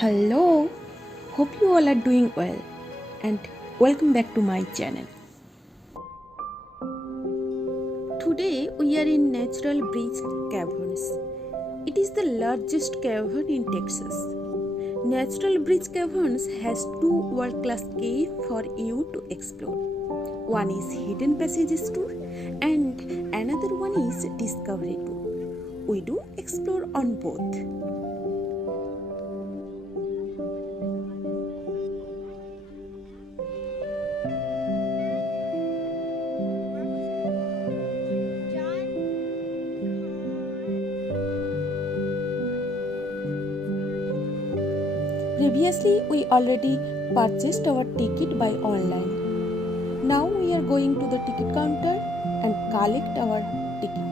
Hello, hope you all are doing well and welcome back to my channel. Today we are in Natural Bridge Caverns. It is the largest cavern in Texas. Natural Bridge Caverns has two world-class caves for you to explore. One is Hidden Passages Tour and another one is Discovery Tour. We do explore on both. Previously, we already purchased our ticket by online. Now we are going to the ticket counter and collect our ticket.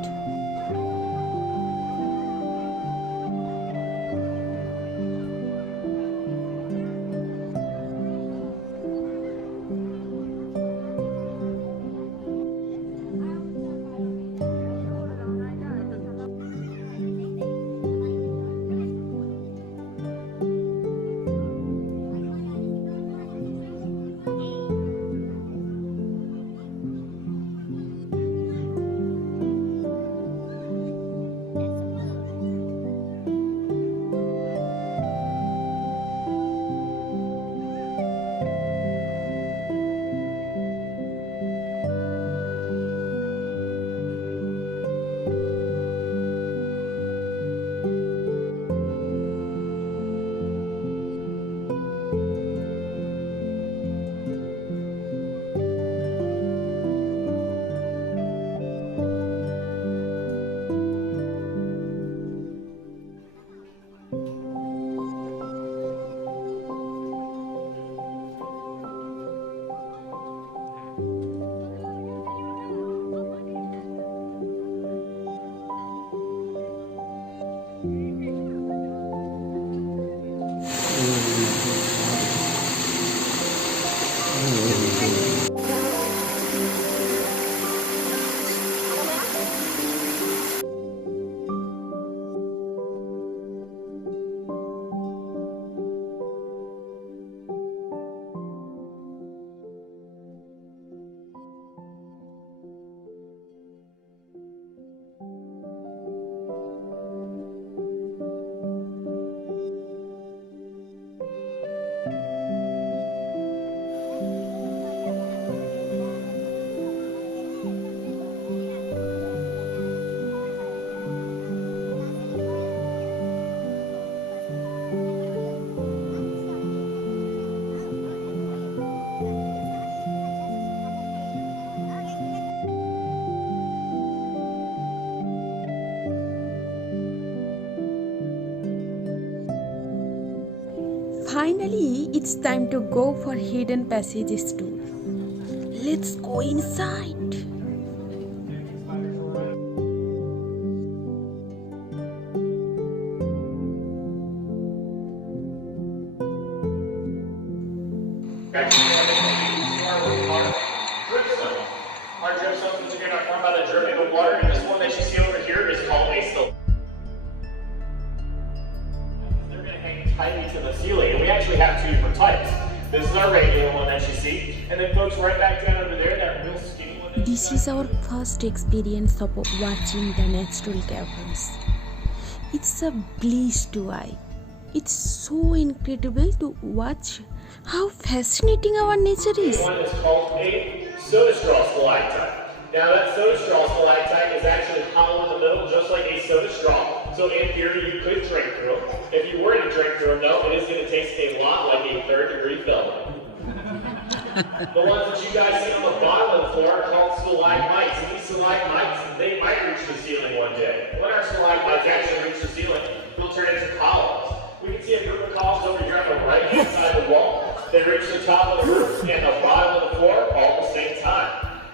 Finally, it's time to go for Hidden Passages tour. Let's go inside. Our dripstone is going to form by the dripping of water, and this one that you see over here is called a slab. They're going to hang tightly to the ceiling, and we actually have two different types. This is our radial one that you see, and then folks right back down over there, that real skinny one. This is our first experience of watching the natural caverns. It's a bliss to eye. It's so incredible to watch how fascinating our nature is. One is called a soda straw stalactite. Now that soda straw stalactite is actually hollow in the middle, just like a soda straw. So in theory, you could drink through them. If you were to drink through them, though, it is going to taste a lot like a third-degree felony. The ones that you guys see on the bottom of the floor are called stalagmites. And these stalagmites, they might reach the ceiling one day. When our stalagmites actually reach the ceiling, they'll turn into columns. We can see a group of columns over here on the right-hand side of the wall. They reach the top of the roof and the bottom of the floor all at the same time.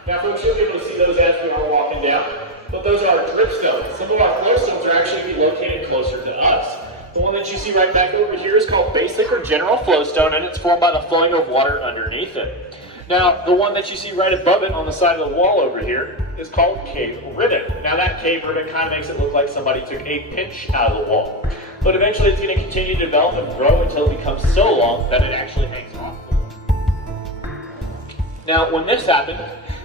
Now folks, you'll be able to see those as we are walking down, but those are our dripstones. Some of our flowstones are actually located closer to us. The one that you see right back over here is called basic or general flowstone, and it's formed by the flowing of water underneath it. Now, the one that you see right above it on the side of the wall over here is called cave ribbon. Now that cave ribbon kind of makes it look like somebody took a pinch out of the wall. but eventually it's going to continue to develop and grow until it becomes so long that it actually hangs off the wall. Now, when this happens,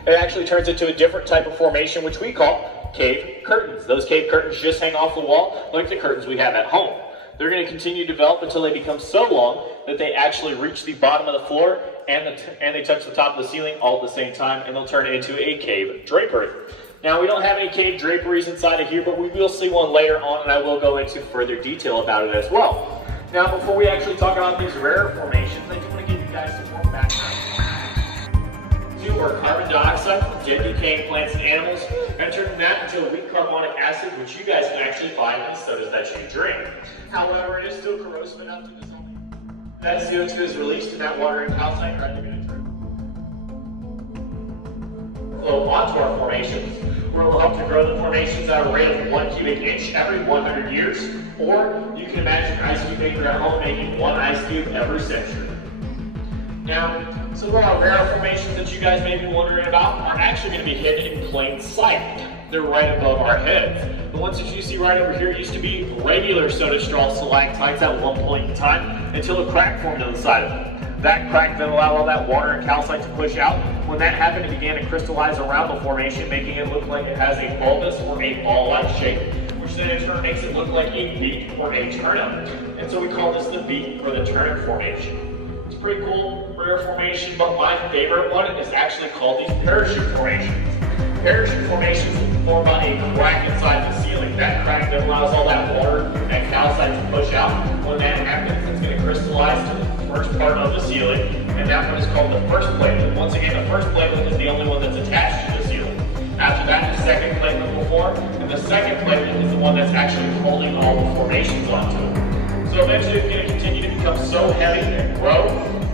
it actually turns into a different type of formation, which we call cave curtains. Those cave curtains just hang off the wall like the curtains we have at home. They're going to continue to develop until they become so long that they actually reach the bottom of the floor and they touch the top of the ceiling all at the same time, and they'll turn into a cave drapery. Now, we don't have any cave draperies inside of here, but we will see one later on, and I will go into further detail about it as well. Now, before we actually talk about these rare formations, I do want to give you guys some more background. Two are carbon dioxide from dead decaying plants and animals, and turning that into a weak carbonic acid, which you guys can actually find in the sodas that you drink. However, it is still corrosive enough to dissolve. That CO2 is released in that water and calcite, right? They're going to flow onto our formations, where it will help to grow the formations at a rate of 1 cubic inch every 100 years, or you can imagine an ice cube maker at home making 1 ice cube every century. Now, some of our rare formations that you guys may be wondering about are actually going to be hidden in plain sight. They're right above our heads. The ones that you see right over here used to be regular soda straw stalactites at one point in time until a crack formed on the side of them. That crack then allowed all that water and calcite to push out. When that happened, it began to crystallize around the formation, making it look like it has a bulbous or a ball-like shape, which then in turn makes it look like a beak or a turnip. And so we call this the beak or the turnip formation. It's a pretty cool, rare formation, but my favorite one is actually called these parachute formations. Parachute formations formed by a crack inside the ceiling. That crack then allows all that water and calcite to push out. When that happens, it's going to crystallize to the first part of the ceiling, and that one is called the first platelet. Once again, the first platelet is the only one that's attached to the ceiling. After that, the second platelet will form, and the second platelet is the one that's actually holding all the formations onto it. So eventually it's going to continue to become so heavy and grow,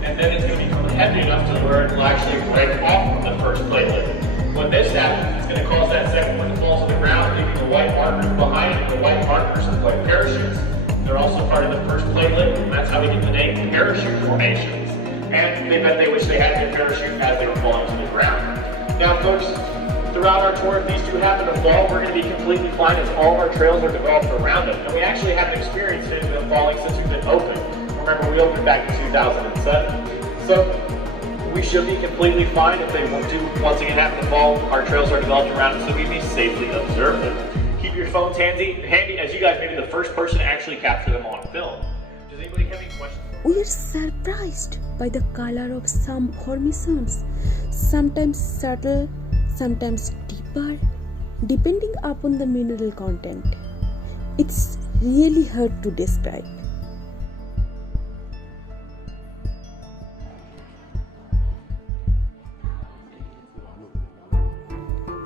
and then it's going to become heavy enough to where it will actually break off from the first platelet. When this happens, it's going to cause that second one to fall to the ground, leaving the white markers behind it. The white markers look like parachutes. They're also part of the first platelet, and that's how we get the name parachute formations. And they bet they wish they had their parachute as they were falling to the ground. Now, folks, throughout our tour, if these two happen to fall, we're going to be completely fine as all of our trails are developed around them. And we actually haven't experienced any of them falling since we've been open. Remember, we opened back in 2007. So, we should be completely fine if they do once again happen to fall. Our trails are developed around it, so we can be safely observe them. Keep your phones handy as you guys may be the first person to actually capture them on film. Does anybody have any questions? We are surprised by the color of some formations, sometimes subtle, sometimes deeper, depending upon the mineral content. It's really hard to describe.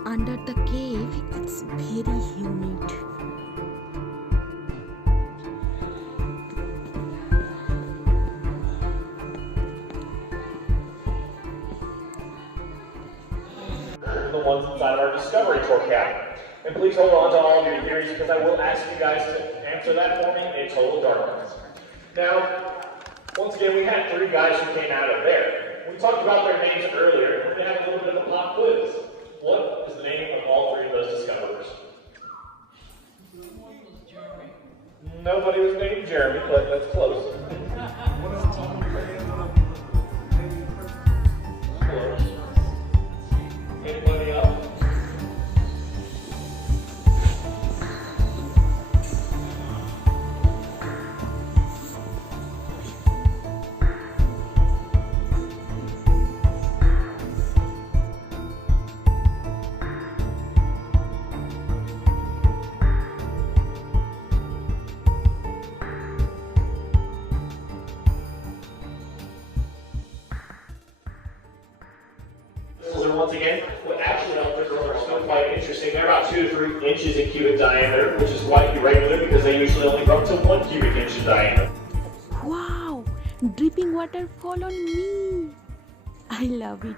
Under the cave, it's very humid. The ones inside of our Discovery Tour cabin. And please hold on to all of your theories because I will ask you guys to answer that for me in total darkness. Now, once again, we had 3 guys who came out of there. We talked about their names earlier. We're going to have a little bit of a pop quiz. What is the name of all 3 of those discoverers? Nobody was named Jeremy, but that's close. Close. Anybody else? Once again, what actually amphitheaters are still quite interesting. They're about 2 to 3 inches in cubic diameter, which is quite irregular because they usually only grow up to 1 cubic inch in diameter. Wow! Dripping waterfall on me! I love it.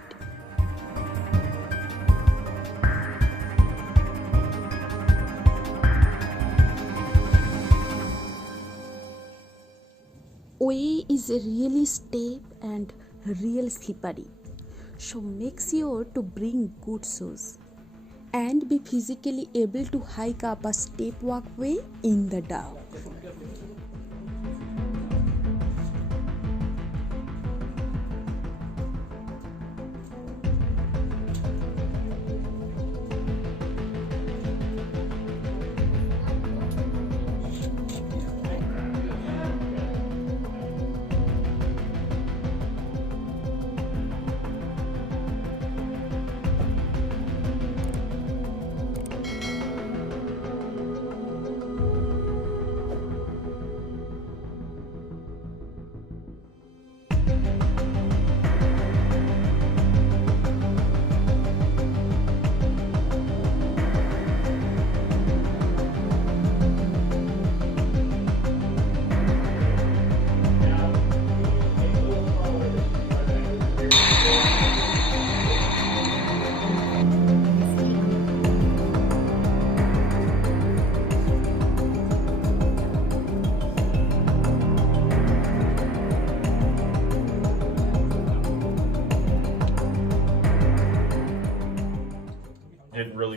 Way is really steep and real slippery. So make sure to bring good shoes and be physically able to hike up a steep walkway in the dark.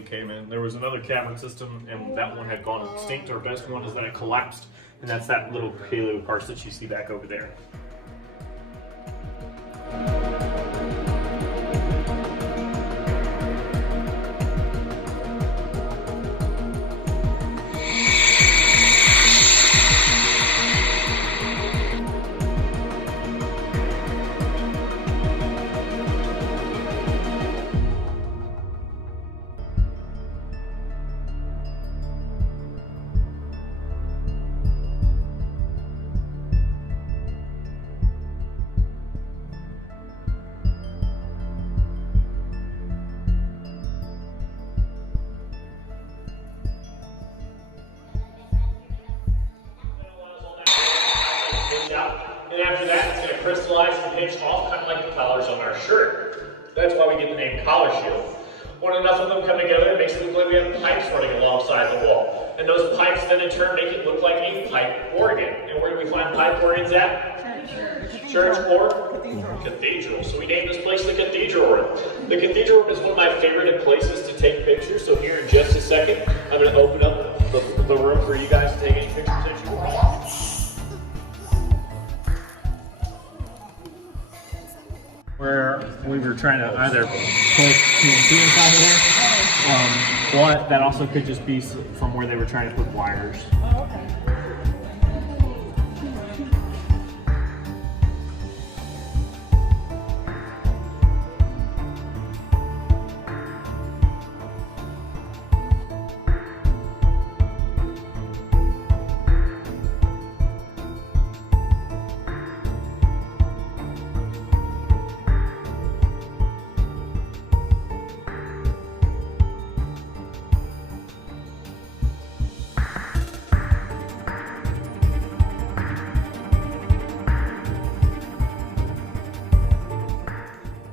came in. There was another cavern system, and that one had gone extinct. Our best one is that it collapsed, and that's that little paleo karst that you see back over there. And after that, it's going to crystallize and pinch off, kind of like the collars on our shirt. That's why we get the name collar shield. When enough of them come together, it makes it look like we have pipes running alongside the wall. And those pipes then in turn make it look like a pipe organ. And where do we find pipe organs at? Church or cathedral. So we named this place the Cathedral Room. The Cathedral Room is one of my favorite places to take pictures. So here in just a second, I'm going to open up the room for you guys to take any pictures that you want. Where we were trying to either put TNT inside of there, but that also could just be from where they were trying to put wires. Oh, okay.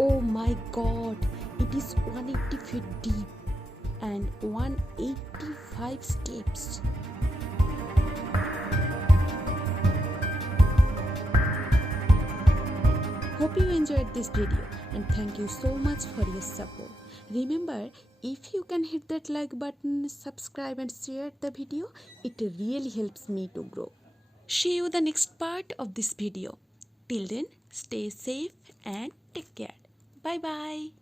Oh my god, it is 180 feet deep and 185 steps. Hope you enjoyed this video and thank you so much for your support. Remember, if you can hit that like button, subscribe and share the video, it really helps me to grow. See you the next part of this video. Till then, stay safe and take care. Bye bye.